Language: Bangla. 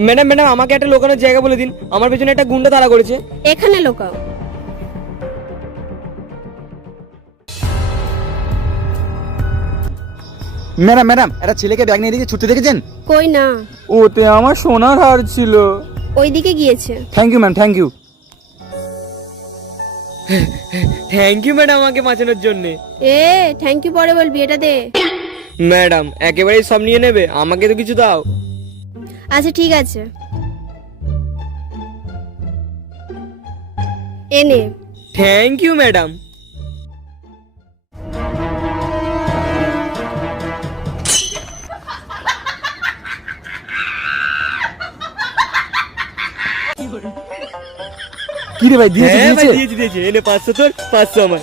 ম্যাডাম ম্যাডাম আমাকে একটা লোকানোর জায়গা বলে দিন, আমার পেছনে একটা গুন্ডা তাড়া করেছে। এখানে লোকাও। ম্যাডাম ম্যাডাম একটা ছেলেকে ব্যাগ নিয়ে দিকে ছুটতে দেখেছেন? কই না, ওতে আমার সোনার হার ছিল। ওইদিকে গিয়েছে। Thank you ma'am, thank you. Thank you madam আমাকে বাঁচানোর জন্য। থ্যাংক ইউ পরে বলবি, এটা দে। ম্যাডাম একেবারেই সব নিয়ে নেবে, আমাকে তো কিছু দাও। আচ্ছা ঠিক আছে, এনে। Thank you madam. কি রে ভাই, হ্যাঁ ভাই দিয়েছে? দিয়েছি দিয়েছি, এনে 500 তোর 500 আমার।